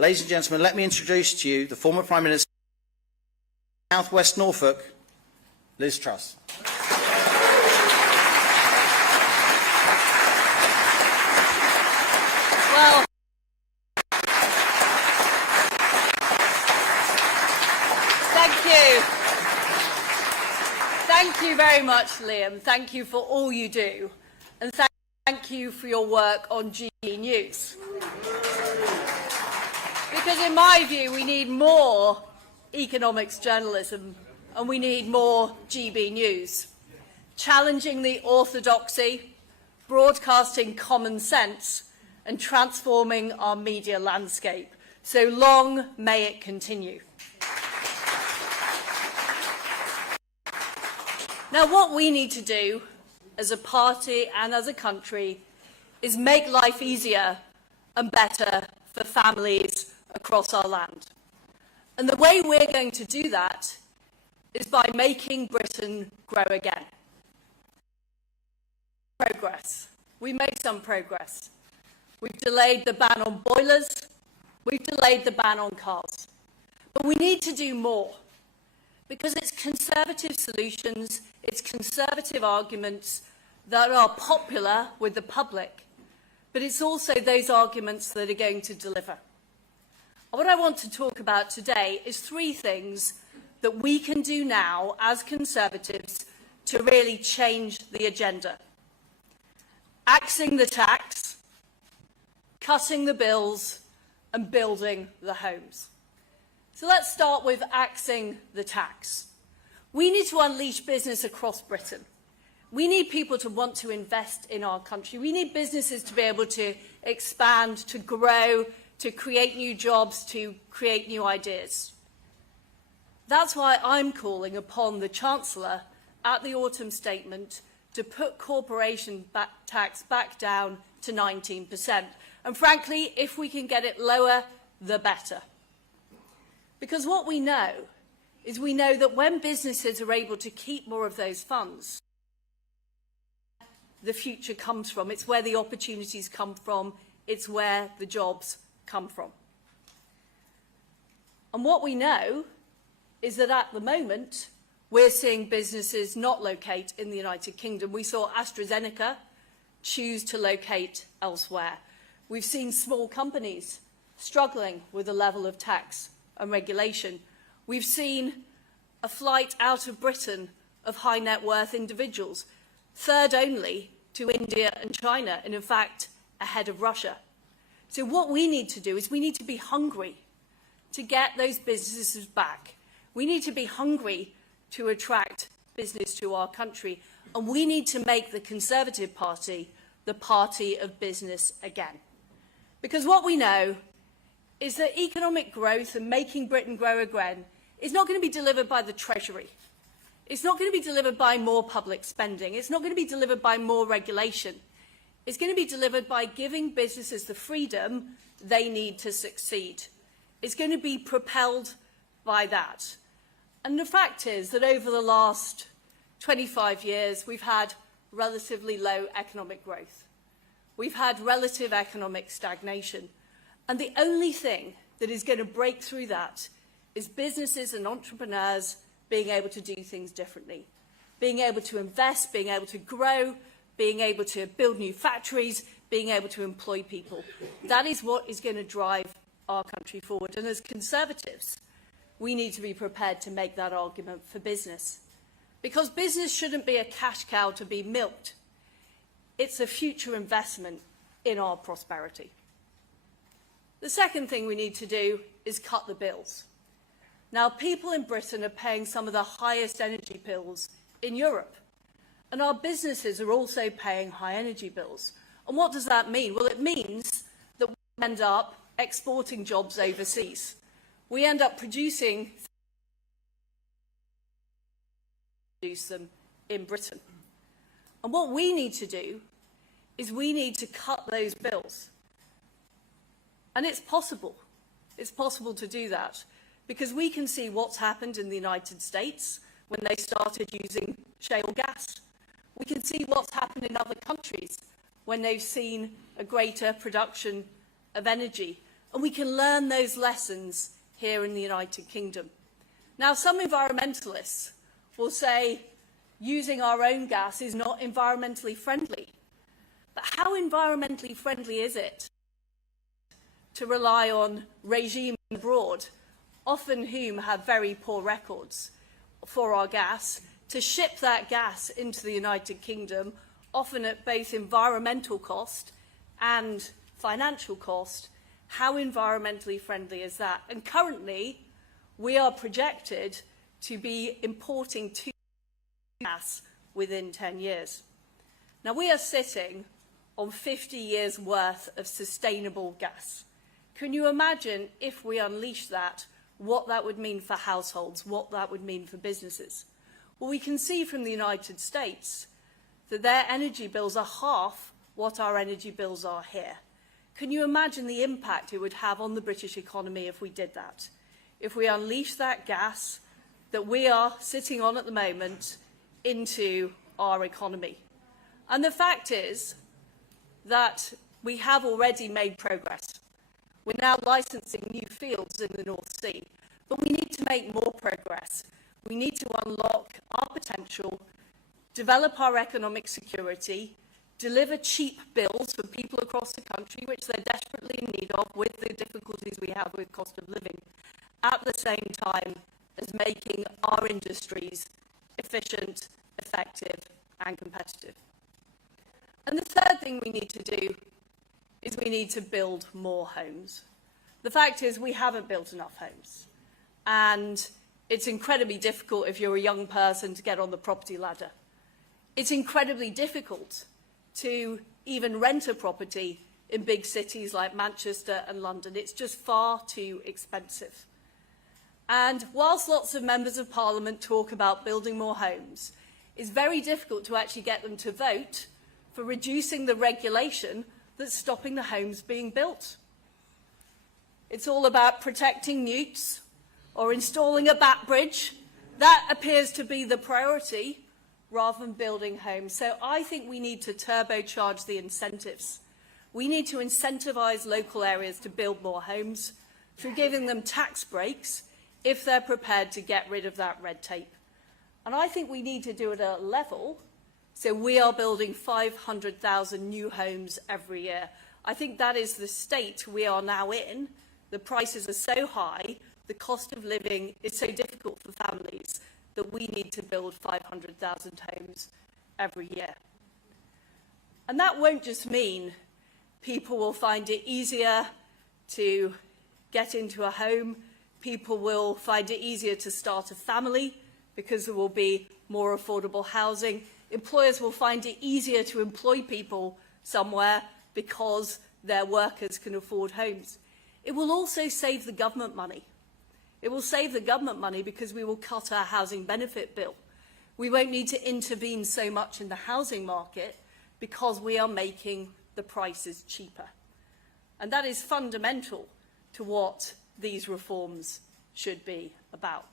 Ladies and gentlemen, let me introduce to you the former Prime Minister of South West Norfolk, Liz Truss. Well, thank you. Thank you very much, Liam. Thank you for all you do. And thank you for your work on GB News. Because in my view, we need more economics journalism and we need more GB News. Challenging the orthodoxy, broadcasting common sense and transforming our media landscape. So long may it continue. Now, what we need to do as a party and as a country is make life easier and better for families across our land. And the way we're going to do that is by making Britain grow again. Progress. We made some progress. We've delayed the ban on boilers. We've delayed the ban on cars. But we need to do more. Because it's Conservative solutions, it's Conservative arguments that are popular with the public, but it's also those arguments that are going to deliver. What I want to talk about today is three things that we can do now as Conservatives to really change the agenda. Axing the tax, cutting the bills, and building the homes. So let's start with axing the tax. We need to unleash business across Britain. We need people to want to invest in our country. We need businesses to be able to expand, to grow, to create new jobs, to create new ideas. That's why I'm calling upon the Chancellor at the autumn statement to put corporation tax back down to 19%. And frankly, if we can get it lower, the better. Because what we know is we know that when businesses are able to keep more of those funds, the future comes from. It's where the opportunities come from. It's where the jobs come from. And what we know is that at the moment, we're seeing businesses not locate in the United Kingdom. We saw AstraZeneca choose to locate elsewhere. We've seen small companies struggling with the level of tax and regulation. We've seen a flight out of Britain of high net worth individuals, third only to India and China, and in fact, ahead of Russia. So what we need to do is we need to be hungry to get those businesses back. We need to be hungry to attract business to our country, and we need to make the Conservative Party the party of business again. Because what we know is that economic growth and making Britain grow again is not going to be delivered by the Treasury. It's not going to be delivered by more public spending. It's not going to be delivered by more regulation. It's going to be delivered by giving businesses the freedom they need to succeed. It's going to be propelled by that. And the fact is that over the last 25 years, we've had relatively low economic growth. We've had relative economic stagnation. And the only thing that is going to break through that is businesses and entrepreneurs being able to do things differently, being able to invest, being able to grow, being able to build new factories, being able to employ people. That is what is going to drive our country forward. And as Conservatives, we need to be prepared to make that argument for business. Because business shouldn't be a cash cow to be milked. It's a future investment in our prosperity. The second thing we need to do is cut the bills. Now, people in Britain are paying some of the highest energy bills in Europe. And our businesses are also paying high energy bills. And what does that mean? Well, it means that we end up exporting jobs overseas. We end up producing them in Britain. And what we need to do is we need to cut those bills. And it's possible. It's possible to do that because we can see what's happened in the United States when they started using shale gas. We can see what's happened in other countries when they've seen a greater production of energy. And we can learn those lessons here in the United Kingdom. Now, some environmentalists will say using our own gas is not environmentally friendly. But how environmentally friendly is it to rely on regimes abroad, often whom have very poor records for our gas, to ship that gas into the United Kingdom, often at both environmental cost and financial cost? How environmentally friendly is that? And currently, we are projected to be importing 2 gas within 10 years. Now, we are sitting on 50 years' worth of sustainable gas. Can you imagine if we unleash that, what that would mean for households, what that would mean for businesses? Well, we can see from the United States that their energy bills are half what our energy bills are here. Can you imagine the impact it would have on the British economy if we did that? If we unleash that gas that we are sitting on at the moment into our economy? And the fact is that we have already made progress. We're now licensing new fields in the North Sea, but we need to make more progress. We need to unlock our potential, develop our economic security, deliver cheap bills for people across the country, which they're desperately in need of with the difficulties we have with cost of living, at the same time as making our industries efficient, effective, and competitive. And the third thing we need to do is we need to build more homes. The fact is we haven't built enough homes. And it's incredibly difficult if you're a young person to get on the property ladder. It's incredibly difficult to even rent a property in big cities like Manchester and London. It's just far too expensive. And whilst lots of members of Parliament talk about building more homes, it's very difficult to actually get them to vote for reducing the regulation that's stopping the homes being built. It's all about protecting newts or installing a bat bridge. That appears to be the priority rather than building homes. So I think we need to turbocharge the incentives. We need to incentivise local areas to build more homes through giving them tax breaks if they're prepared to get rid of that red tape. And I think we need to do it at a level. So we are building 500,000 new homes every year. I think that is the state we are now in. The prices are so high, the cost of living is so difficult for families that we need to build 500,000 homes every year. And that won't just mean people will find it easier to get into a home. People will find it easier to start a family because there will be more affordable housing. Employers will find it easier to employ people somewhere because their workers can afford homes. It will also save the government money. It will save the government money because we will cut our housing benefit bill. We won't need to intervene so much in the housing market because we are making the prices cheaper. And that is fundamental to what these reforms should be about.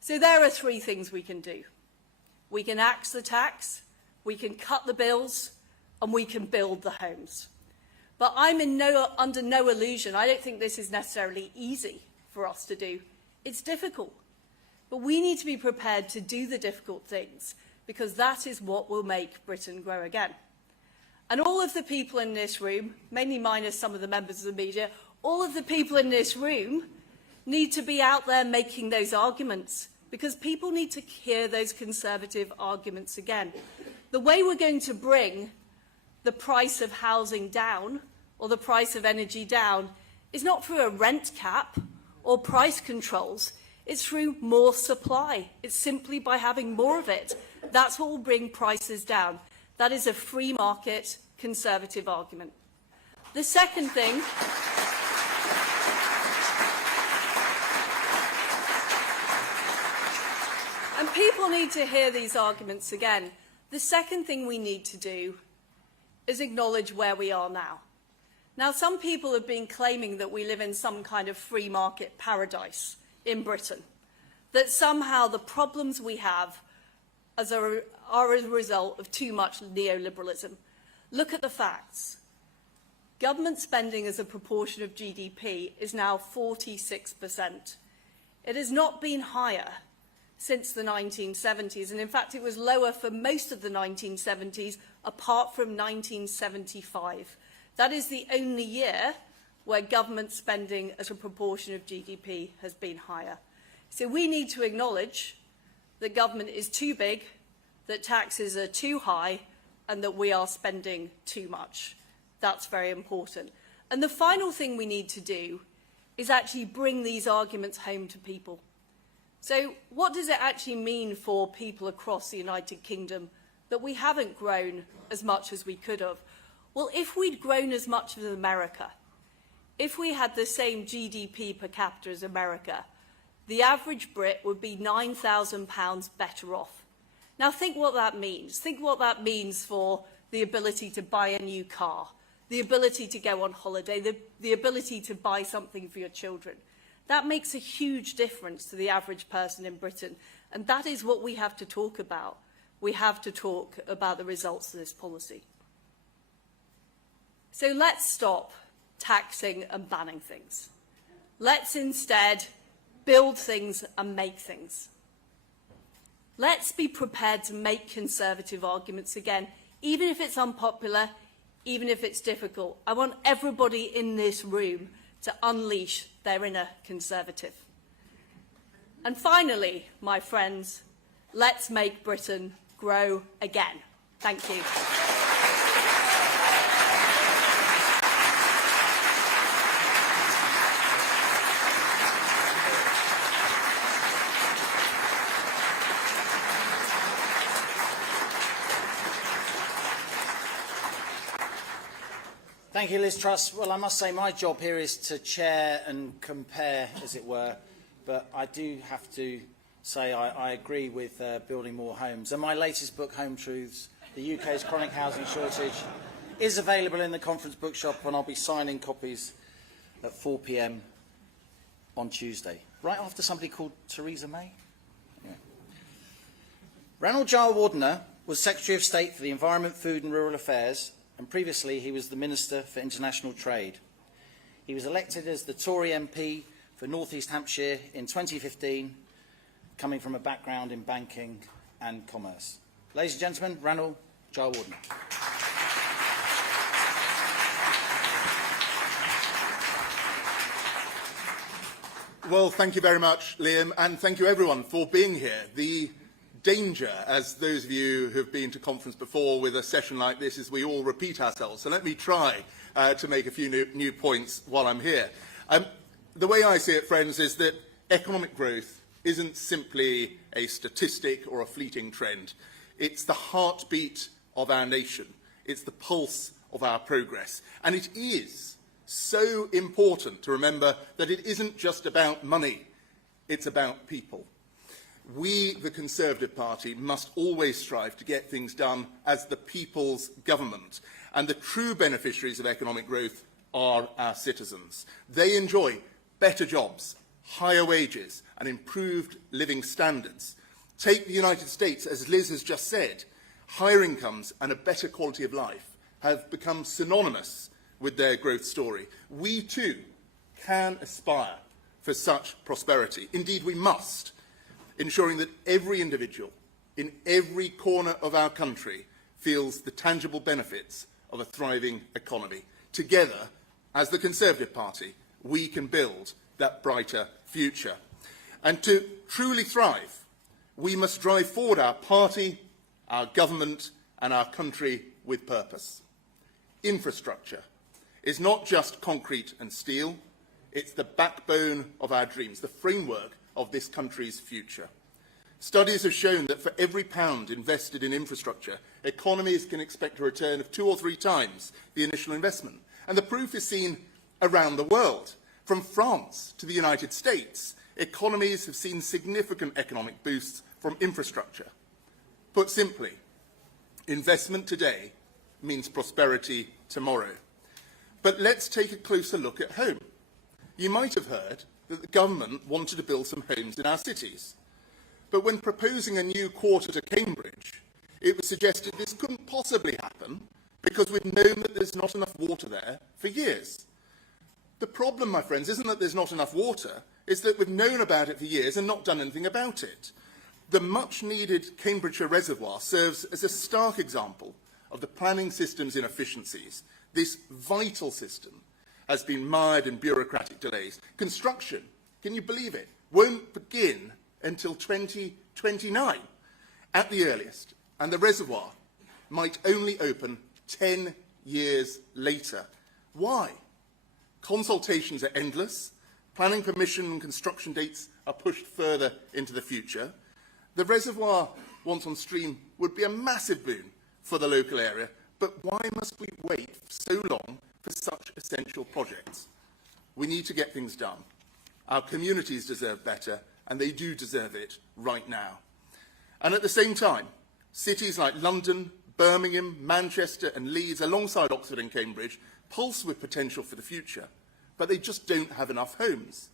So there are 3 things we can do. We can axe the tax, we can cut the bills, and we can build the homes. But I'm under no illusion. I don't think this is necessarily easy for us to do. It's difficult. But we need to be prepared to do the difficult things because that is what will make Britain grow again. And all of the people in this room, mainly minus some of the members of the media, all of the people in this room need to be out there making those arguments because people need to hear those Conservative arguments again. The way we're going to bring the price of housing down or the price of energy down is not through a rent cap or price controls. It's through more supply. It's simply by having more of it. That's what will bring prices down. That is a free market Conservative argument. The second thing and people need to hear these arguments again. The second thing we need to do is acknowledge where we are now. Now, some people have been claiming that we live in some kind of free market paradise in Britain, that somehow the problems we have are as a result of too much neoliberalism. Look at the facts. government spending as a proportion of GDP is now 46%. It has not been higher since the 1970s, and in fact it was lower for most of the 1970s, apart from 1975. That is the only year where government spending as a proportion of GDP has been higher. So we need to acknowledge that government is too big, that taxes are too high, and that we are spending too much. That's very important. And the final thing we need to do is actually bring these arguments home to people. So what does it actually mean for people across the United Kingdom that we haven't grown as much as we could have? Well, if we'd grown as much as America, if we had the same GDP per capita as America, the average Brit would be £9,000 better off. Now think what that means. Think what that means for the ability to buy a new car, the ability to go on holiday, the ability to buy something for your children. That makes a huge difference to the average person in Britain, and that is what we have to talk about. We have to talk about the results of this policy. So let's stop taxing and banning things. Let's instead build things and make things. Let's be prepared to make conservative arguments again, even if it's unpopular, even if it's difficult. I want everybody in this room to unleash their inner conservative. And finally, my friends, let's make Britain grow again. Thank you. Thank you, Liz Truss. Well, I must say my job here is to chair and compare, as it were, but I do have to say I agree with building more homes. And my latest book, Home Truths, the UK's Chronic Housing Shortage, is available in the conference bookshop, and I'll be signing copies at 4 p.m. on Tuesday, right after somebody called Theresa May. Yeah. Ranald Jalwardner was Secretary of State for the Environment, Food and Rural Affairs, and previously he was the Minister for International Trade. He was elected as the Tory MP for North East Hampshire in 2015, coming from a background in banking and commerce. Ladies and gentlemen, Ranald Jalwardner. Well, thank you very much, Liam, and thank you everyone for being here. The danger, as those of you who have been to conference before with a session like this, is we all repeat ourselves. So let me try to make a few new points while I'm here. The way I see it, friends, is that economic growth isn't simply a statistic or a fleeting trend. It's the heartbeat of our nation. It's the pulse of our progress. And it is so important to remember that it isn't just about money. It's about people. We, the Conservative Party, must always strive to get things done as the people's government. And the true beneficiaries of economic growth are our citizens. They enjoy better jobs, higher wages, and improved living standards. Take the United States, as Liz has just said, higher incomes and a better quality of life have become synonymous with their growth story. We too can aspire for such prosperity. Indeed, we must, ensuring that every individual in every corner of our country feels the tangible benefits of a thriving economy. Together, as the Conservative Party, we can build that brighter future. And to truly thrive, we must drive forward our party, our government, and our country with purpose. Infrastructure is not just concrete and steel, it's the backbone of our dreams, the framework of this country's future. Studies have shown that for every pound invested in infrastructure, economies can expect a return of 2 or 3 times the initial investment. And the proof is seen around the world. From France to the United States, economies have seen significant economic boosts from infrastructure. Put simply, investment today means prosperity tomorrow. But let's take a closer look at home. You might have heard that the government wanted to build some homes in our cities. But when proposing a new quarter to Cambridge, it was suggested this couldn't possibly happen because we've known that there's not enough water there for years. The problem, my friends, isn't that there's not enough water, it's that we've known about it for years and not done anything about it. The much-needed Cambridgeshire Reservoir serves as a stark example of the planning system's inefficiencies. This vital system has been mired in bureaucratic delays. Construction, can you believe it, won't begin until 2029 at the earliest, and the reservoir might only open 10 years later. Why? Consultations are endless, planning permission and construction dates are pushed further into the future. The reservoir, once on stream, would be a massive boon for the local area, but why must we wait so long for such essential projects? We need to get things done. Our communities deserve better, and they do deserve it right now. And at the same time, cities like London, Birmingham, Manchester and Leeds, alongside Oxford and Cambridge, pulse with potential for the future, but they just don't have enough homes.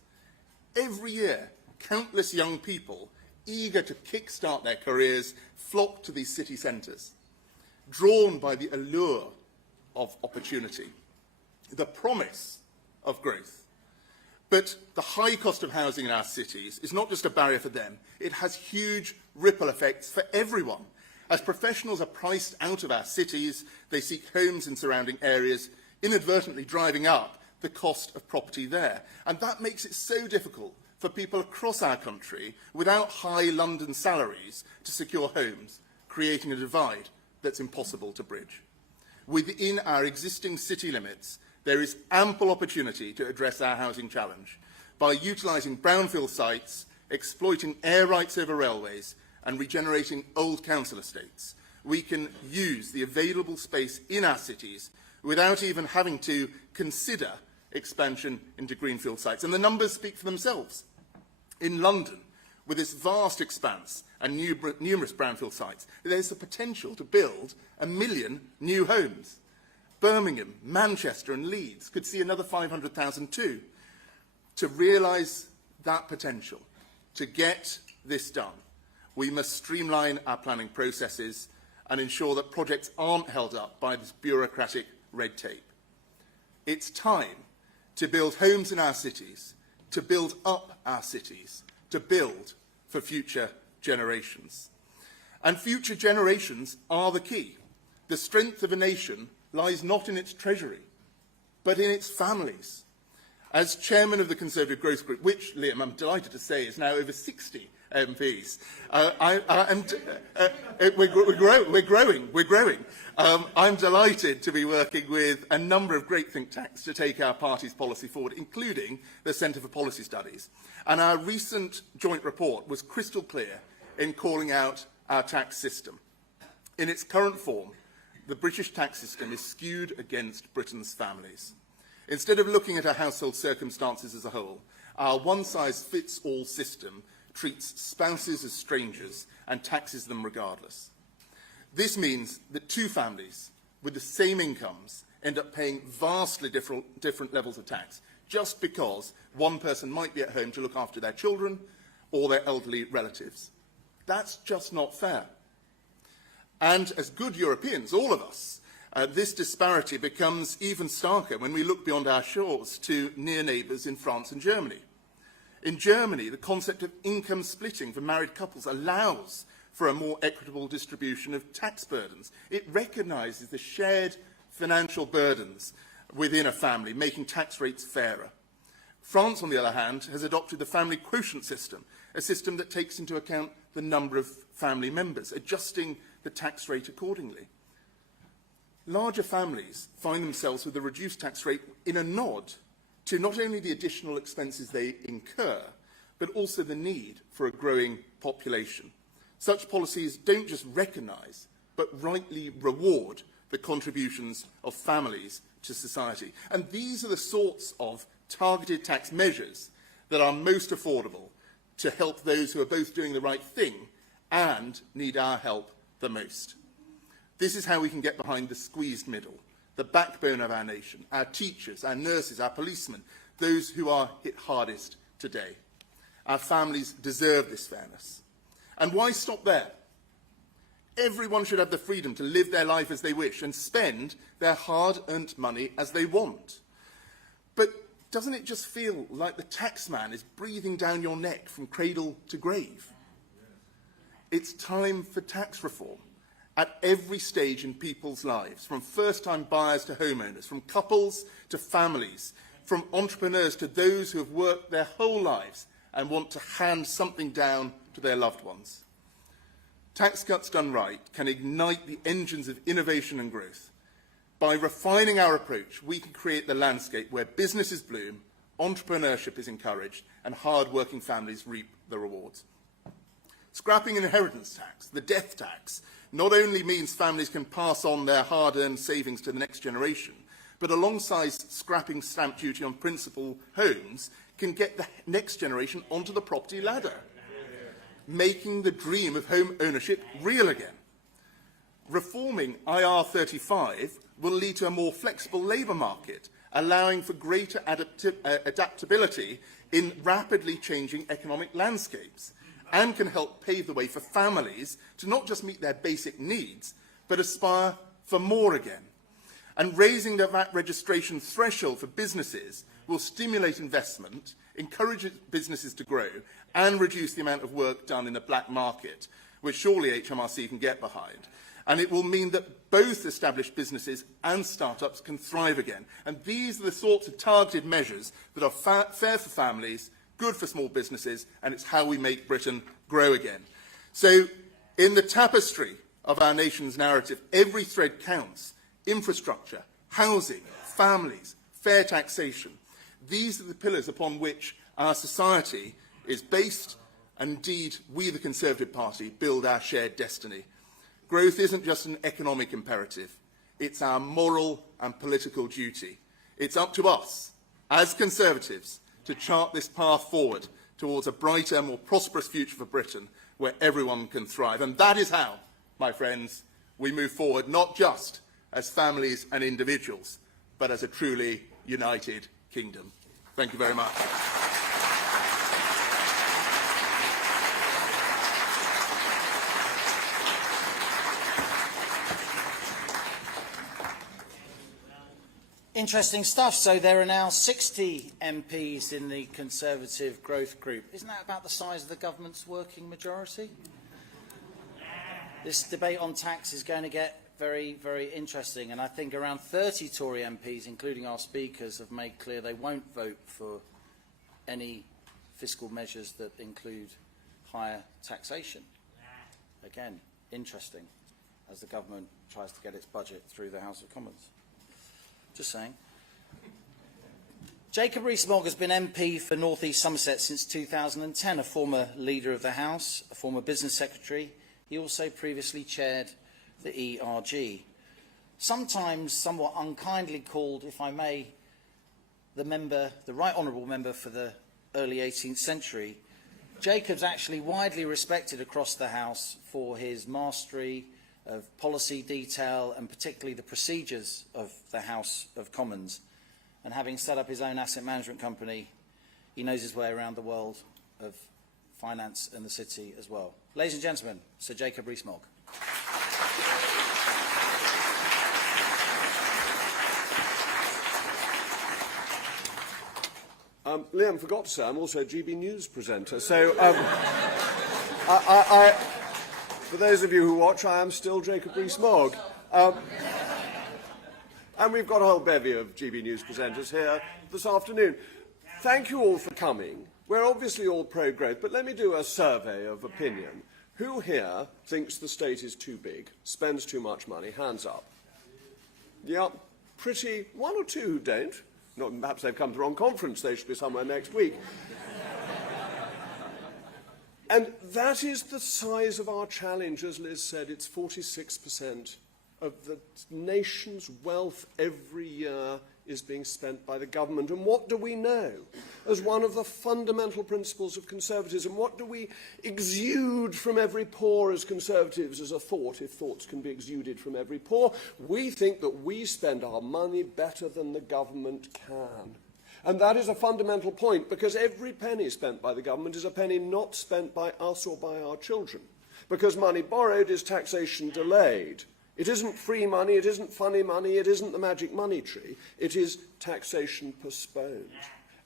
Every year, countless young people eager to kickstart their careers flock to these city centres, drawn by the allure of opportunity, the promise of growth. But the high cost of housing in our cities is not just a barrier for them, it has huge ripple effects for everyone. As professionals are priced out of our cities, they seek homes in surrounding areas, inadvertently driving up the cost of property there. And that makes it so difficult for people across our country without high London salaries to secure homes, creating a divide that's impossible to bridge. Within our existing city limits, there is ample opportunity to address our housing challenge by utilising brownfield sites, exploiting air rights over railways and regenerating old council estates. We can use the available space in our cities without even having to consider expansion into greenfield sites. And the numbers speak for themselves. In London, with this vast expanse and numerous brownfield sites, there's the potential to build 1 million new homes. Birmingham, Manchester and Leeds could see another 500,000 too. To realise that potential, to get this done, we must streamline our planning processes and ensure that projects aren't held up by this bureaucratic red tape. It's time to build homes in our cities, to build up our cities, to build for future generations. And future generations are the key. The strength of a nation lies not in its treasury, but in its families. As chairman of the Conservative Growth Group, which, Liam, I'm delighted to say, is now over 60 MPs, we're growing. I'm delighted to be working with a number of great think tanks to take our party's policy forward, including the Centre for Policy Studies. And our recent joint report was crystal clear in calling out our tax system. In its current form, the British tax system is skewed against Britain's families. Instead of looking at our household circumstances as a whole, our one-size-fits-all system treats spouses as strangers and taxes them regardless. This means that two families with the same incomes end up paying vastly different levels of tax just because one person might be at home to look after their children or their elderly relatives. That's just not fair. And as good Europeans, all of us, this disparity becomes even starker when we look beyond our shores to near neighbours in France and Germany. In Germany, the concept of income splitting for married couples allows for a more equitable distribution of tax burdens. It recognises the shared financial burdens within a family, making tax rates fairer. France, on the other hand, has adopted the family quotient system, a system that takes into account the number of family members, adjusting the tax rate accordingly. Larger families find themselves with a reduced tax rate in a nod to not only the additional expenses they incur, but also the need for a growing population. Such policies don't just recognise, but rightly reward the contributions of families to society. And these are the sorts of targeted tax measures that are most affordable to help those who are both doing the right thing and need our help the most. This is how we can get behind the squeezed middle, the backbone of our nation, our teachers, our nurses, our policemen, those who are hit hardest today. Our families deserve this fairness. And why stop there? everyone should have the freedom to live their life as they wish and spend their hard-earned money as they want. But doesn't it just feel like the taxman is breathing down your neck from cradle to grave? It's time for tax reform at every stage in people's lives, from first-time buyers to homeowners, from couples to families, from entrepreneurs to those who have worked their whole lives and want to hand something down to their loved ones. Tax cuts done right can ignite the engines of innovation and growth. By refining our approach, we can create the landscape where businesses bloom, entrepreneurship is encouraged, and hard-working families reap the rewards. Scrapping inheritance tax, the death tax, not only means families can pass on their hard-earned savings to the next generation, but alongside scrapping stamp duty on principal homes, can get the next generation onto the property ladder, making the dream of home ownership real again. Reforming IR35 will lead to a more flexible labour market, allowing for greater adaptability in rapidly changing economic landscapes, and can help pave the way for families to not just meet their basic needs, but aspire for more again. And raising the VAT registration threshold for businesses will stimulate investment, encourage businesses to grow, and reduce the amount of work done in the black market, which surely HMRC can get behind. And it will mean that both established businesses and startups can thrive again. And these are the sorts of targeted measures that are fair for families, good for small businesses, and it's how we make Britain grow again. So, in the tapestry of our nation's narrative, every thread counts. Infrastructure, housing, families, fair taxation. These are the pillars upon which our society is based, and indeed, we, the Conservative Party, build our shared destiny. Growth isn't just an economic imperative. It's our moral and political duty. It's up to us, as Conservatives, to chart this path forward towards a brighter, more prosperous future for Britain, where everyone can thrive. And that is how, my friends, we move forward, not just as families and individuals, but as a truly united kingdom. Thank you very much. Interesting stuff. So there are now 60 MPs in the Conservative Growth Group. Isn't that about the size of the government's working majority? This debate on tax is going to get very, very interesting, and I think around 30 Tory MPs, including our speakers, have made clear they won't vote for any fiscal measures that include higher taxation. Again, interesting, as the government tries to get its budget through the House of Commons. Just saying. Jacob Rees-Mogg has been MP for North East Somerset since 2010, a former leader of the House, a former business secretary. He also previously chaired the ERG. Sometimes somewhat unkindly called, if I may, the Right Honourable Member for the early 18th century, Jacob's actually widely respected across the House for his mastery of policy detail and particularly the procedures of the House of Commons. And having set up his own asset management company, he knows his way around the world of finance and the city as well. Ladies and gentlemen, Sir Jacob Rees-Mogg. Liam forgot to say I'm also a GB News presenter, so for those of you who watch, I am still Jacob Rees-Mogg. And we've got a whole bevy of GB News presenters here this afternoon. Thank you all for coming. We're obviously all pro-growth, but let me do a survey of opinion. Who here thinks the state is too big, spends too much money? Hands up. Yeah, pretty. One or two who don't. Not, perhaps they've come to the wrong conference. They should be somewhere next week. And that is the size of our challenge, as Liz said. It's 46% of the nation's wealth every year is being spent by the government. And what do we know as one of the fundamental principles of conservatism? What do we exude from every pore as conservatives as a thought, if thoughts can be exuded from every pore? We think that we spend our money better than the government can. And that is a fundamental point, because every penny spent by the government is a penny not spent by us or by our children. because money borrowed is taxation delayed. It isn't free money, it isn't funny money, it isn't the magic money tree, it is taxation postponed.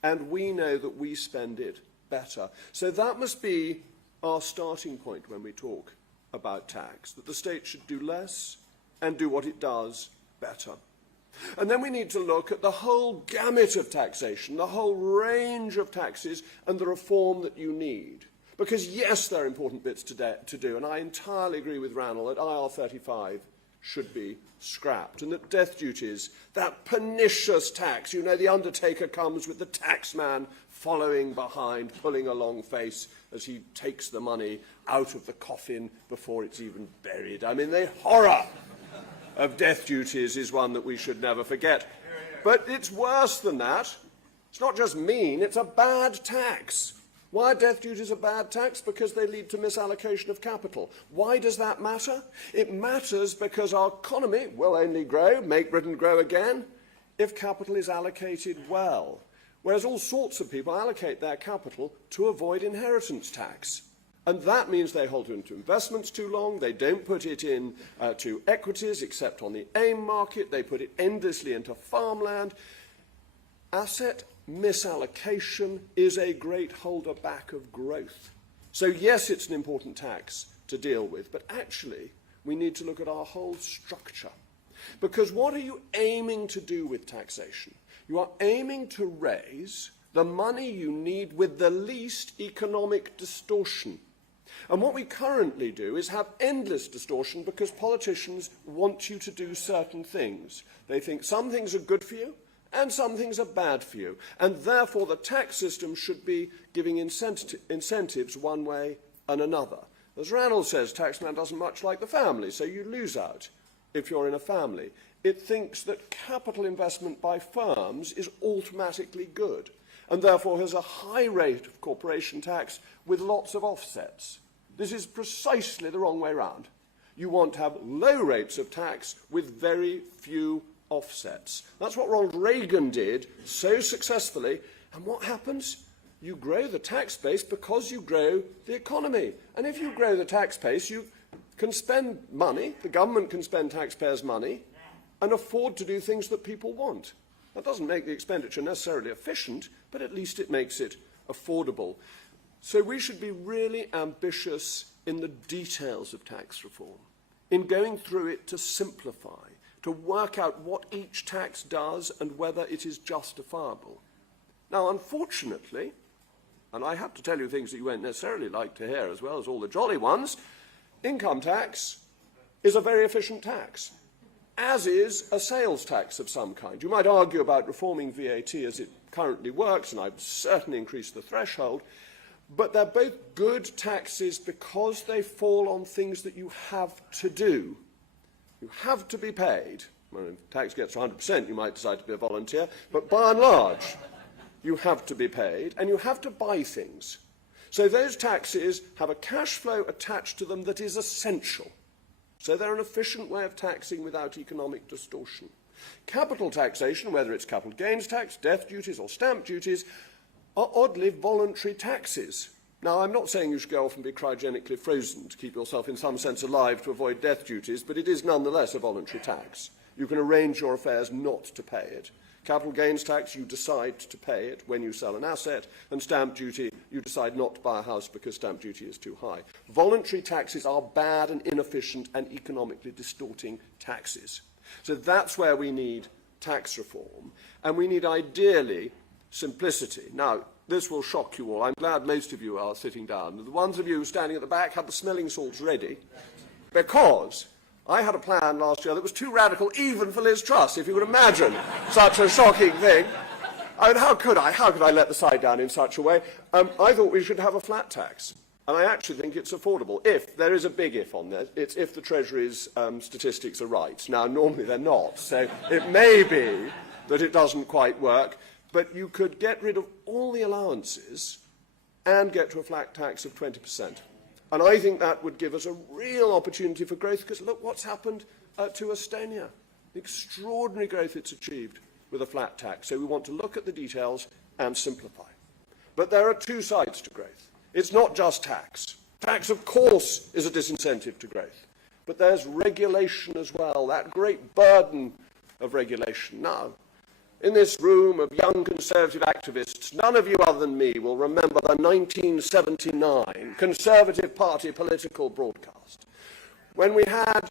And we know that we spend it better. So that must be our starting point when we talk about tax, that the state should do less and do what it does better. And then we need to look at the whole gamut of taxation, the whole range of taxes and the reform that you need. Because yes, there are important bits to do, and I entirely agree with Ranald that IR35 should be scrapped, and that death duties, that pernicious tax, you know, the undertaker comes with the taxman following behind, pulling a long face as he takes the money out of the coffin before it's even buried. I mean, the horror of death duties is one that we should never forget. But it's worse than that. It's not just mean, it's a bad tax. Why are death duties a bad tax? Because they lead to misallocation of capital. Why does that matter? It matters because our economy will only grow, make Britain grow again, if capital is allocated well. Whereas all sorts of people allocate their capital to avoid inheritance tax. And that means they hold into investments too long, they don't put it in to equities except on the AIM market, they put it endlessly into farmland. Asset misallocation is a great holder back of growth. So yes, it's an important tax to deal with, but actually we need to look at our whole structure. Because what are you aiming to do with taxation? You are aiming to raise the money you need with the least economic distortion. And what we currently do is have endless distortion because politicians want you to do certain things. They think some things are good for you and some things are bad for you. And therefore the tax system should be giving incentives one way and another. As Ranald says, taxman doesn't much like the family, so you lose out if you're in a family. It thinks that capital investment by firms is automatically good and therefore has a high rate of corporation tax with lots of offsets. This is precisely the wrong way round. You want to have low rates of tax with very few offsets. That's what Ronald Reagan did so successfully. And what happens? You grow the tax base because you grow the economy. And if you grow the tax base, you can spend money, the government can spend taxpayers' money, and afford to do things that people want. That doesn't make the expenditure necessarily efficient, but at least it makes it affordable. So we should be really ambitious in the details of tax reform, in going through it to simplify, to work out what each tax does and whether it is justifiable. Now, unfortunately, and I have to tell you things that you won't necessarily like to hear as well as all the jolly ones, income tax is a very efficient tax, as is a sales tax of some kind. You might argue about reforming VAT as it currently works, and I've certainly increased the threshold, but they're both good taxes because they fall on things that you have to do. You have to be paid. Well, if tax gets to 100%, you might decide to be a volunteer, but by and large, you have to be paid, and you have to buy things. So those taxes have a cash flow attached to them that is essential. So they're an efficient way of taxing without economic distortion. Capital taxation, whether it's capital gains tax, death duties, or stamp duties, are oddly voluntary taxes. Now, I'm not saying you should go off and be cryogenically frozen to keep yourself in some sense alive to avoid death duties, but it is nonetheless a voluntary tax. You can arrange your affairs not to pay it. Capital gains tax, you decide to pay it when you sell an asset, and stamp duty, you decide not to buy a house because stamp duty is too high. Voluntary taxes are bad and inefficient and economically distorting taxes. So that's where we need tax reform, and we need ideally simplicity. Now, this will shock you all. I'm glad most of you are sitting down. The ones of you standing at the back have the smelling salts ready, because I had a plan last year that was too radical even for Liz Truss, if you would imagine such a shocking thing. I mean, how could I let the side down in such a way? I thought we should have a flat tax. And I actually think it's affordable. If, there is a big if on this, it's if the Treasury's statistics are right. Now, normally they're not, so it may be that it doesn't quite work, but you could get rid of all the allowances and get to a flat tax of 20%. And I think that would give us a real opportunity for growth, because look what's happened to Estonia. The extraordinary growth it's achieved with a flat tax. So we want to look at the details and simplify. But there are two sides to growth. It's not just tax. Tax, of course, is a disincentive to growth. But there's regulation as well, that great burden of regulation. Now, in this room of young Conservative activists, none of you other than me will remember the 1979 Conservative Party political broadcast, when we had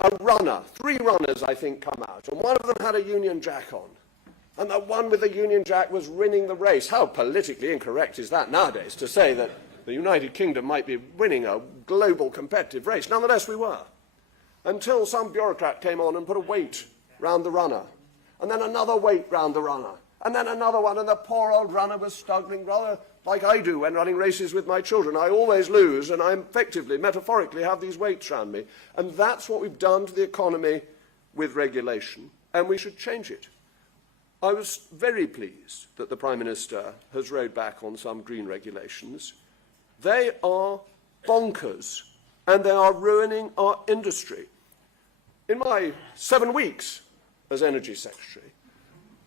a runner, 3 runners, I think, come out, and one of them had a Union Jack on. And the one with the Union Jack was winning the race. How politically incorrect is that nowadays, to say that the United Kingdom might be winning a global competitive race? Nonetheless, we were. Until some bureaucrat came on and put a weight round the runner, and then another weight round the runner, and then another one, and the poor old runner was struggling rather like I do when running races with my children. I always lose, and I effectively, metaphorically, have these weights round me. And that's what we've done to the economy with regulation, and we should change it. I was very pleased that the Prime Minister has rowed back on some green regulations. They are bonkers, and they are ruining our industry. In my 7 weeks as Energy Secretary,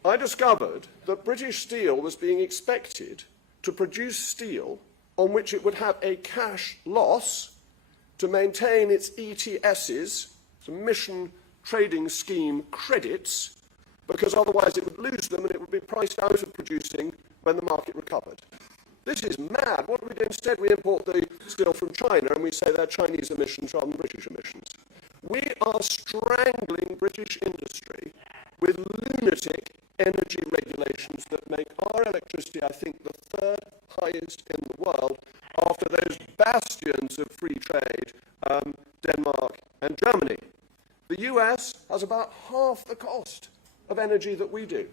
I discovered that British Steel was being expected to produce steel on which it would have a cash loss to maintain its ETSs, emission trading scheme credits, because otherwise it would lose them and it would be priced out of producing when the market recovered. This is mad. What do we do instead? We import the steel from China and we say they're Chinese emissions rather than British emissions. We are strangling British industry with lunatic energy regulations that make our electricity, I think, the 3rd highest in the world after those bastions of free trade, Denmark and Germany. The US has about half the cost of energy that we do.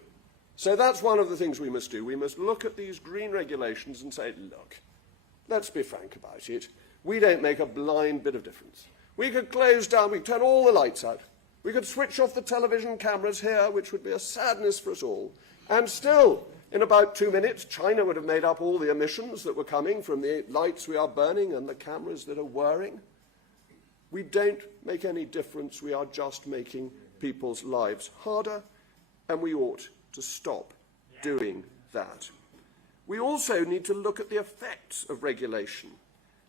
So that's one of the things we must do. We must look at these green regulations and say, look, let's be frank about it. We don't make a blind bit of difference. We could close down, we could turn all the lights out. We could switch off the television cameras here, which would be a sadness for us all. And still, in about 2 minutes, China would have made up all the emissions that were coming from the lights we are burning and the cameras that are whirring. We don't make any difference. We are just making people's lives harder, and we ought to stop doing that. We also need to look at the effects of regulation.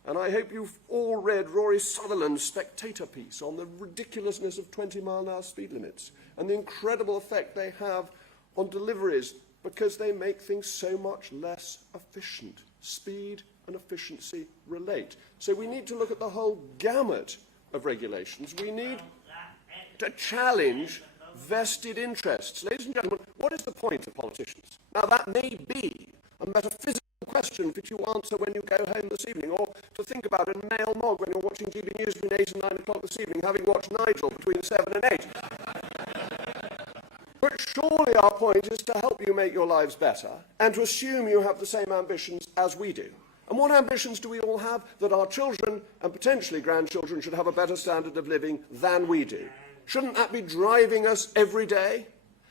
And I hope you've all read Rory Sutherland's Spectator piece on the ridiculousness of 20-mile-an-hour speed limits and the incredible effect they have on deliveries because they make things so much less efficient. Speed and efficiency relate. So we need to look at the whole gamut of regulations. We need to challenge vested interests. Ladies and gentlemen, what is the point of politicians? Now, that may be a metaphysical question for you to answer when you go home this evening, or to think about in Rees-Mogg when you're watching TV News between 8 and 9 o'clock this evening, having watched Nigel between 7 and 8. But surely our point is to help you make your lives better and to assume you have the same ambitions as we do. And what ambitions do we all have? That our children and potentially grandchildren should have a better standard of living than we do. Shouldn't that be driving us every day?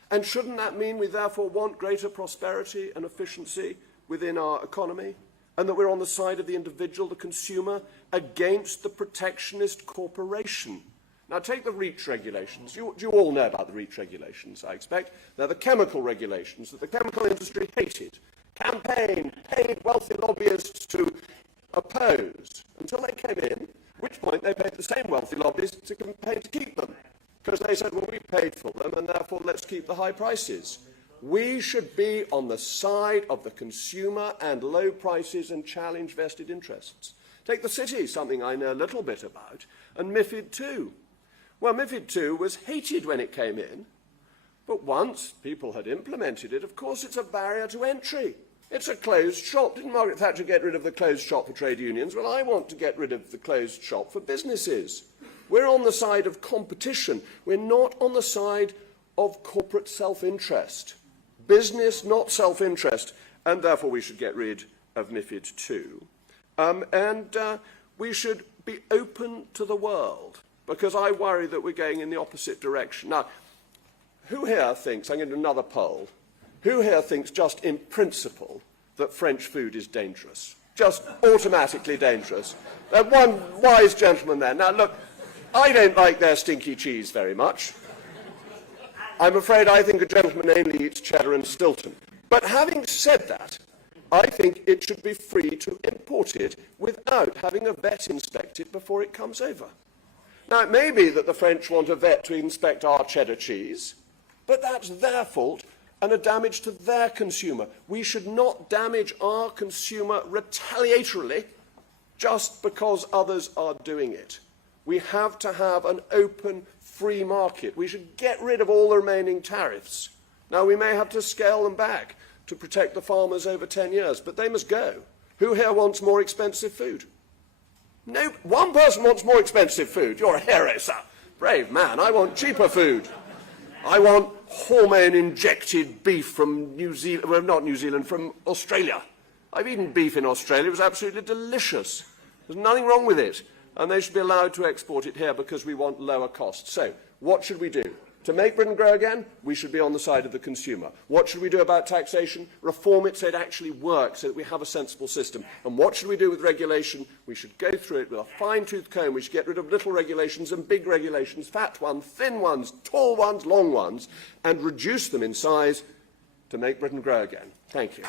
And shouldn't that mean we therefore want greater prosperity and efficiency within our economy? And that we're on the side of the individual, the consumer, against the protectionist corporation? Now take the REACH regulations. You all know about the REACH regulations, I expect. They're the chemical regulations that the chemical industry hated, campaigned, paid wealthy lobbyists to oppose until they came in, at which point they paid the same wealthy lobbyists to campaign to keep them. Because they said, well, we paid for them, and therefore let's keep the high prices. We should be on the side of the consumer and low prices and challenge vested interests. Take the city, something I know a little bit about, and MiFID II. Well, MiFID II was hated when it came in, but once people had implemented it, of course it's a barrier to entry. It's a closed shop. Didn't Margaret Thatcher get rid of the closed shop for trade unions? Well, I want to get rid of the closed shop for businesses. We're on the side of competition. We're not on the side of corporate self-interest. Business, not self-interest. And therefore we should get rid of MiFID II. We should be open to the world, because I worry that we're going in the opposite direction. Now, who here thinks, I'm going to do another poll, who here thinks just in principle that French food is dangerous? Just automatically dangerous? One wise gentleman there. Now, look, I don't like their stinky cheese very much. I'm afraid I think a gentleman only eats cheddar and Stilton. But having said that, I think it should be free to import imported without having a vet inspect it before it comes over. Now, it may be that the French want a vet to inspect our cheddar cheese, but that's their fault and a damage to their consumer. We should not damage our consumer retaliatorily just because others are doing it. We have to have an open, free market. We should get rid of all the remaining tariffs. Now, we may have to scale them back to protect the farmers over 10 years, but they must go. Who here wants more expensive food? No, one person wants more expensive food. You're a hero, sir. Brave man. I want cheaper food. I want hormone-injected beef from New Zealand, well, not New Zealand, from Australia. I've eaten beef in Australia. It was absolutely delicious. There's nothing wrong with it. And they should be allowed to export it here because we want lower costs. So, what should we do? To make Britain grow again, we should be on the side of the consumer. What should we do about taxation? Reform it so it actually works, so that we have a sensible system. And what should we do with regulation? We should go through it with a fine-tooth comb. We should get rid of little regulations and big regulations, fat ones, thin ones, tall ones, long ones, and reduce them in size to make Britain grow again. Thank you.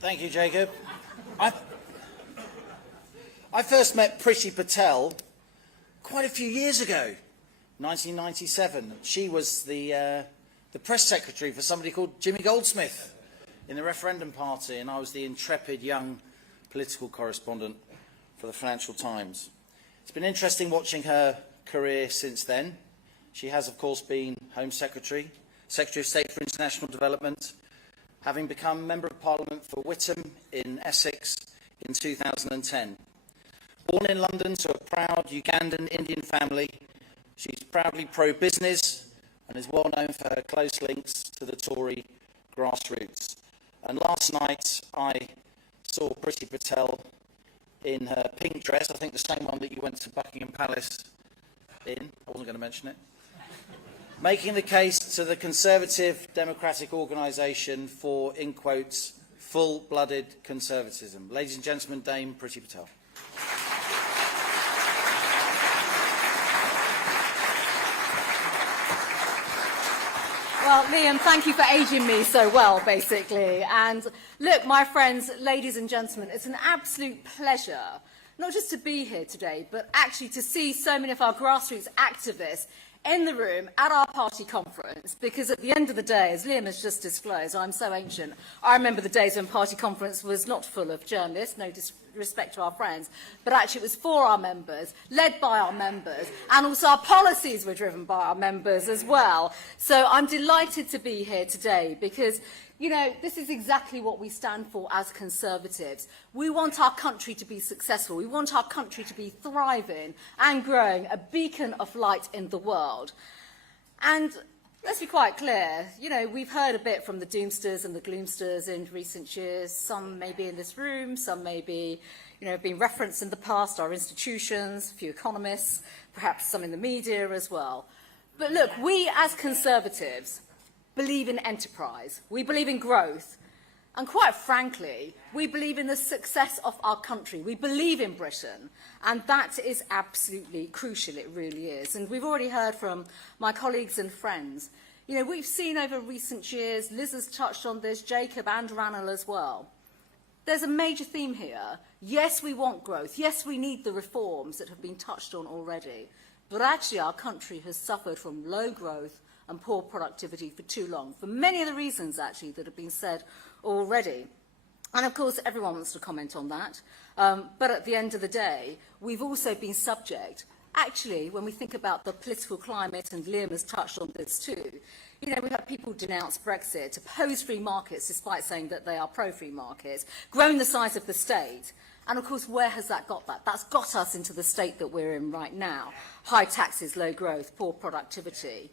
Thank you, Jacob. I first met Priti Patel quite a few years ago, 1997. She was the press secretary for somebody called Jimmy Goldsmith in the referendum party, and I was the intrepid young political correspondent for the Financial Times. It's been interesting watching her career since then. She has, of course, been Home Secretary, Secretary of State for International Development, having become Member of Parliament for Witham in Essex in 2010. Born in London to a proud Ugandan Indian family, she's proudly pro-business and is well known for her close links to the Tory grassroots. And last night I saw Priti Patel in her pink dress, I think the same one that you went to Buckingham Palace in, I wasn't going to mention it, making the case to the Conservative Democratic Organisation for, in quotes, full-blooded conservatism. Ladies and gentlemen, Dame Priti Patel. Well, Liam, thank you for aging me so well, basically. And look, my friends, ladies and gentlemen, it's an absolute pleasure, not just to be here today, but actually to see so many of our grassroots activists in the room at our party conference, because at the end of the day, as Liam has just disclosed, I'm so ancient, I remember the days when party conference was not full of journalists, no disrespect to our friends, but actually it was for our members, led by our members, and also our policies were driven by our members as well. So I'm delighted to be here today because, you know, this is exactly what we stand for as Conservatives. We want our country to be successful. We want our country to be thriving and growing, a beacon of light in the world. And let's be quite clear, you know, we've heard a bit from the doomsters and the gloomsters in recent years. Some may be in this room, some may be, you know, being referenced in the past, our institutions, a few economists, perhaps some in the media as well. But look, we as Conservatives believe in enterprise, we believe in growth, and quite frankly, we believe in the success of our country. We believe in Britain, and that is absolutely crucial, it really is. And we've already heard from my colleagues and friends. You know, we've seen over recent years, Liz has touched on this, Jacob and Ranil as well. There's a major theme here. Yes, we want growth. Yes, we need the reforms that have been touched on already. But actually, our country has suffered from low growth and poor productivity for too long, for many of the reasons, actually, that have been said already. And, of course, everyone wants to comment on that. But at the end of the day, we've also been subject, actually, when we think about the political climate, and Liam has touched on this too, you know, we've had people denounce Brexit, oppose free markets, despite saying that they are pro-free markets, growing the size of the state. And, of course, where has that got that? That's got us into the state that we're in right now. High taxes, low growth, poor productivity.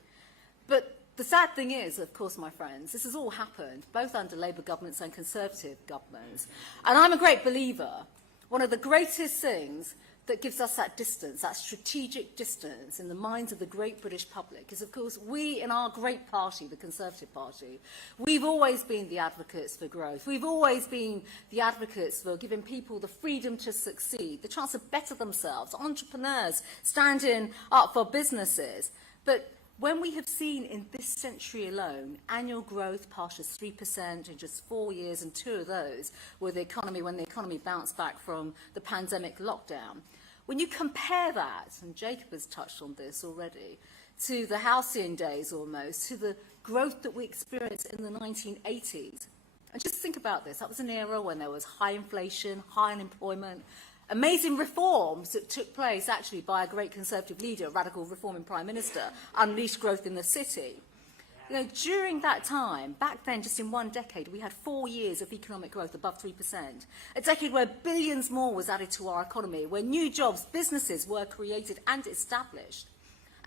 But the sad thing is, of course, my friends, this has all happened, both under Labour governments and Conservative governments. And I'm a great believer. One of the greatest things that gives us that distance, that strategic distance in the minds of the great British public is, of course, we in our great party, the Conservative Party, we've always been the advocates for growth. We've always been the advocates for giving people the freedom to succeed, the chance to better themselves, entrepreneurs standing up for businesses. But when we have seen in this century alone annual growth past 3% in just 4 years, and 2 of those were the economy when the economy bounced back from the pandemic lockdown, when you compare that, and Jacob has touched on this already, to the halcyon days almost, to the growth that we experienced in the 1980s, and just think about this, that was an era when there was high inflation, high unemployment, amazing reforms that took place actually by a great Conservative leader, a radical reforming Prime Minister, unleashed growth in the city. You know, during that time, back then, just in 1 decade, we had 4 years of economic growth above 3%. A decade where billions more was added to our economy, where new jobs, businesses were created and established,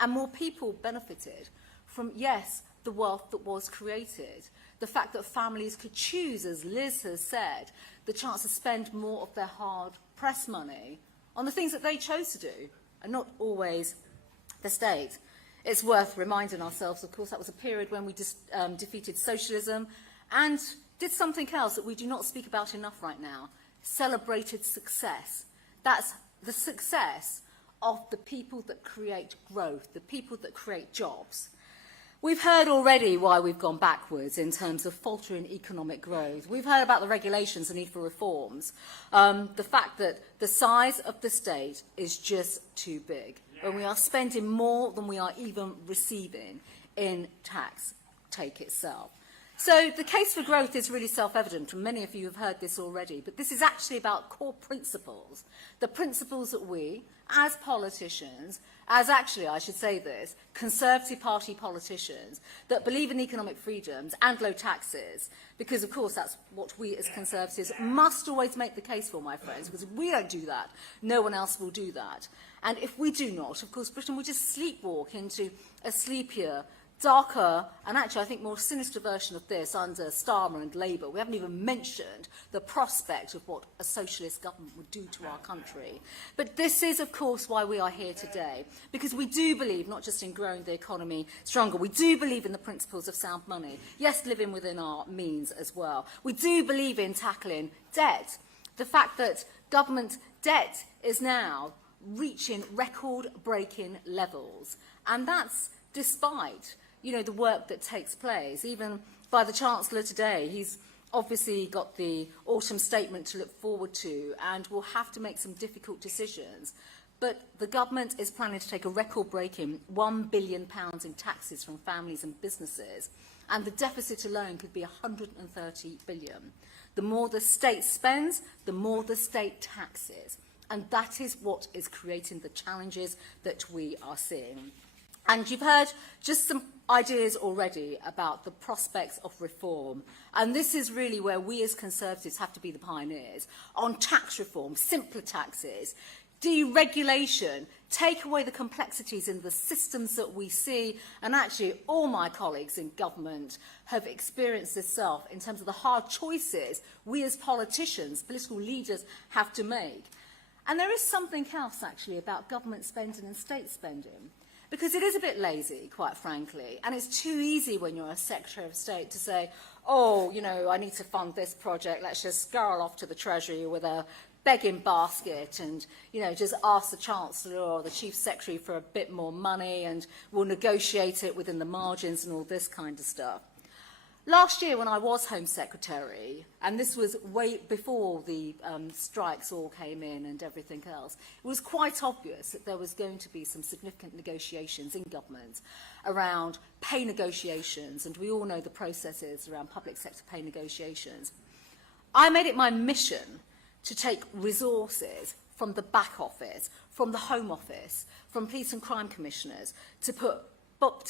and more people benefited from, yes, the wealth that was created. The fact that families could choose, as Liz has said, the chance to spend more of their hard-pressed money on the things that they chose to do, and not always the state. It's worth reminding ourselves, of course, that was a period when we defeated socialism and did something else that we do not speak about enough right now, celebrated success. That's the success of the people that create growth, the people that create jobs. We've heard already why we've gone backwards in terms of faltering economic growth. We've heard about the regulations, the need for reforms, the fact that the size of the state is just too big, when we are spending more than we are even receiving in tax take itself. So the case for growth is really self-evident, and many of you have heard this already, but this is actually about core principles, the principles that we, as politicians, as actually, I should say this, Conservative Party politicians that believe in economic freedoms and low taxes, because, of course, that's what we as Conservatives must always make the case for, my friends, because if we don't do that, no one else will do that. And if we do not, of course, Britain will just sleepwalk into a sleepier, darker, and actually I think more sinister version of this under Starmer and Labour. We haven't even mentioned the prospect of what a socialist government would do to our country. But this is, of course, why we are here today, because we do believe not just in growing the economy stronger, we do believe in the principles of sound money, yes, living within our means as well. We do believe in tackling debt, the fact that government debt is now reaching record-breaking levels, and that's despite the work that takes place. Even by the Chancellor today, he's obviously got the autumn statement to look forward to and will have to make some difficult decisions. But the government is planning to take a record-breaking £1 billion in taxes from families and businesses, and the deficit alone could be £130 billion. The more the state spends, the more the state taxes. And that is what is creating the challenges that we are seeing. And you've heard just some ideas already about the prospects of reform. And this is really where we as Conservatives have to be the pioneers. On tax reform, simpler taxes, deregulation, take away the complexities in the systems that we see. And actually, all my colleagues in government have experienced this self in terms of the hard choices we as politicians, political leaders, have to make. And there is something else, actually, about government spending and state spending. Because it is a bit lazy, quite frankly, and it's too easy when you're a Secretary of State to say, oh, I need to fund this project, let's just scurry off to the Treasury with a begging basket and, just ask the Chancellor or the Chief Secretary for a bit more money and we'll negotiate it within the margins and all this kind of stuff. Last year when I was Home Secretary, and this was way before the strikes all came in and everything else, it was quite obvious that there was going to be some significant negotiations in government around pay negotiations, and we all know the processes around public sector pay negotiations. I made it my mission to take resources from the back office, from the Home Office, from police and crime commissioners, to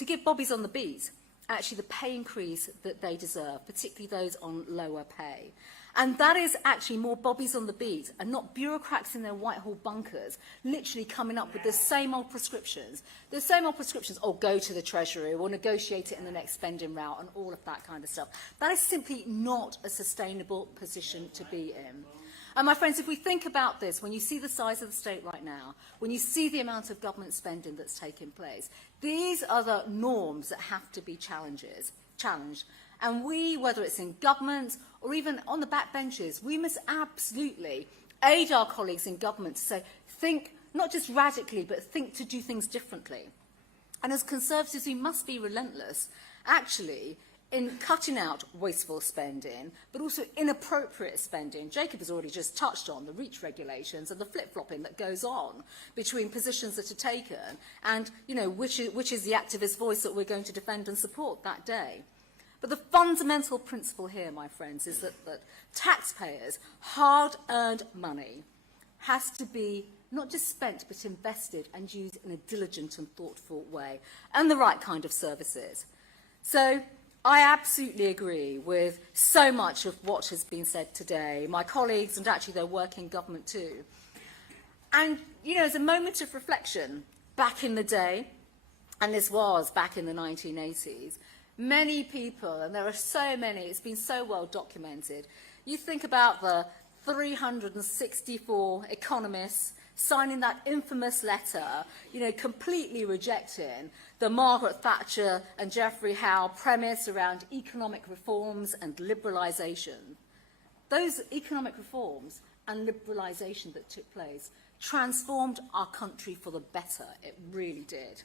give bobbies on the beat actually the pay increase that they deserve, particularly those on lower pay. And that is actually more bobbies on the beat and not bureaucrats in their Whitehall bunkers literally coming up with the same old prescriptions. The same old prescriptions, go to the Treasury, or negotiate it in the next spending route and all of that kind of stuff. That is simply not a sustainable position to be in. And my friends, if we think about this, when you see the size of the state right now, when you see the amount of government spending that's taking place, these are the norms that have to be challenged. And we, whether it's in government or even on the backbenches, we must absolutely aid our colleagues in government to say, think not just radically, but think to do things differently. And as Conservatives, we must be relentless, actually, in cutting out wasteful spending, but also inappropriate spending. Jacob has already just touched on the REACH regulations and the flip-flopping that goes on between positions that are taken and, you know, which is the activist voice that we're going to defend and support that day. But the fundamental principle here, my friends, is that taxpayers' hard-earned money has to be not just spent, but invested and used in a diligent and thoughtful way, and the right kind of services. So I absolutely agree with so much of what has been said today, my colleagues, and actually their work in government too. And, you know, as a moment of reflection, back in the day, and this was back in the 1980s, many people, and there are so many, it's been so well documented, you think about the 364 economists signing that infamous letter, you know, completely rejecting the Margaret Thatcher and Geoffrey Howe premise around economic reforms and liberalisation. Those economic reforms and liberalisation that took place transformed our country for the better. It really did.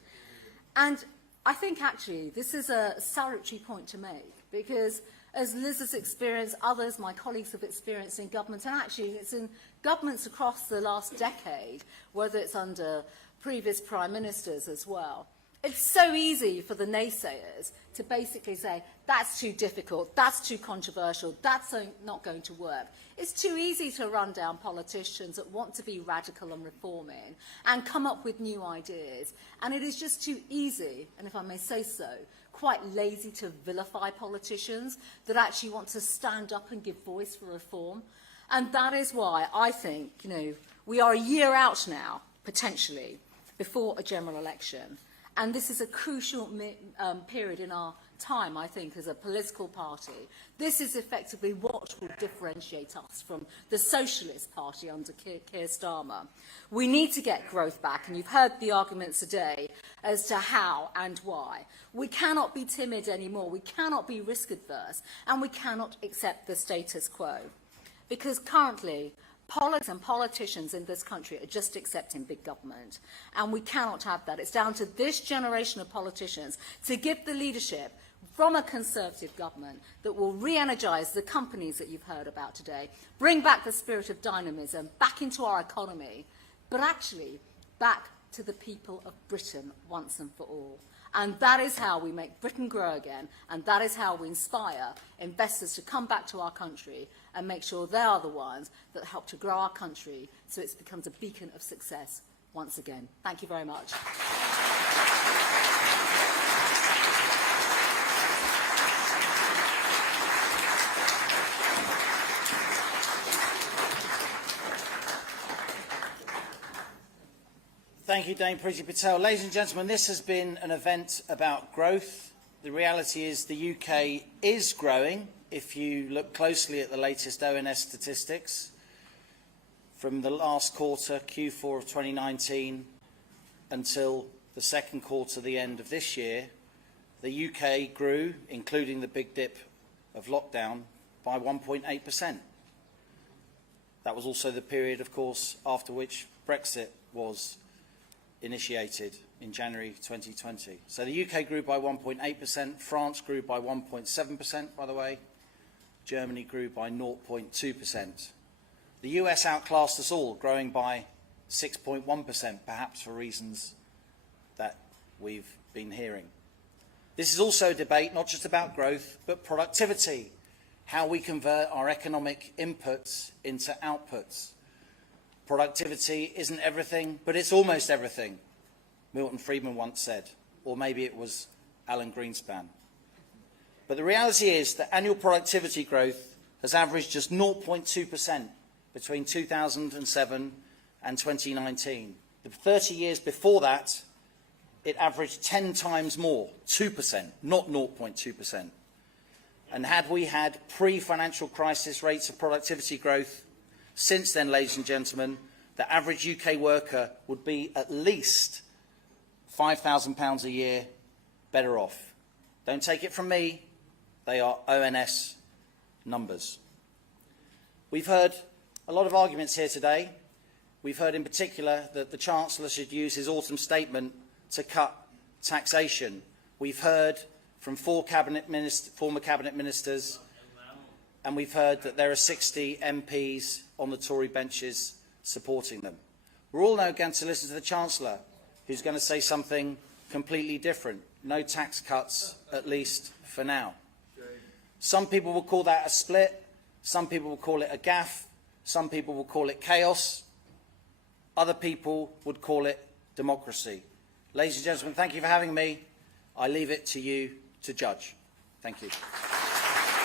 And I think, actually, this is a salutary point to make, because as Liz has experienced, others, my colleagues have experienced in government, and actually it's in governments across the last decade, whether it's under previous prime ministers as well. It's so easy for the naysayers to basically say, that's too difficult, that's too controversial, that's not going to work. It's too easy to run down politicians that want to be radical and reforming and come up with new ideas. And it is just too easy, and if I may say so, quite lazy to vilify politicians that actually want to stand up and give voice for reform. And that is why I think, you know, we are a year out now, potentially, before a general election. And this is a crucial period in our time, I think, as a political party. This is effectively what will differentiate us from the Socialist Party under Keir Starmer. We need to get growth back, and you've heard the arguments today as to how and why. We cannot be timid anymore, we cannot be risk-averse, and we cannot accept the status quo. Because currently, politicians in this country are just accepting big government, and we cannot have that. It's down to this generation of politicians to give the leadership from a Conservative government that will re-energise the companies that you've heard about today, bring back the spirit of dynamism back into our economy, but actually back to the people of Britain once and for all. And that is how we make Britain grow again, and that is how we inspire investors to come back to our country and make sure they are the ones that help to grow our country so it becomes a beacon of success once again. Thank you very much. Thank you, Dame Priti Patel. Ladies and gentlemen, this has been an event about growth. The reality is the UK is growing, if you look closely at the latest ONS statistics. From the last quarter, Q4 of 2019, until the second quarter, the end of this year, the UK grew, including the big dip of lockdown, by 1.8%. That was also the period, of course, after which Brexit was initiated in January 2020. So the UK grew by 1.8%, France grew by 1.7%, by the way, Germany grew by 0.2%. The US outclassed us all, growing by 6.1%, perhaps for reasons that we've been hearing. This is also a debate not just about growth, but productivity, how we convert our economic inputs into outputs. Productivity isn't everything, but it's almost everything, Milton Friedman once said, or maybe it was Alan Greenspan. But the reality is that annual productivity growth has averaged just 0.2% between 2007 and 2019. The 30 years before that, it averaged 10 times more, 2%, not 0.2%. And had we had pre-financial crisis rates of productivity growth, Since then, ladies and gentlemen, the average UK worker would be at least £5,000 a year better off. Don't take it from me, they are ONS numbers. We've heard a lot of arguments here today. We've heard in particular that the Chancellor should use his autumn statement to cut taxation. We've heard from former Cabinet Ministers, and we've heard that there are 60 MPs on the Tory benches supporting them. We're all now going to listen to the Chancellor, who's going to say something completely different. No tax cuts, at least for now. Some people will call that a split. Some people will call it a gaffe. Some people will call it chaos. Other people would call it democracy. Ladies and gentlemen, thank you for having me. I leave it to you to judge. Thank you.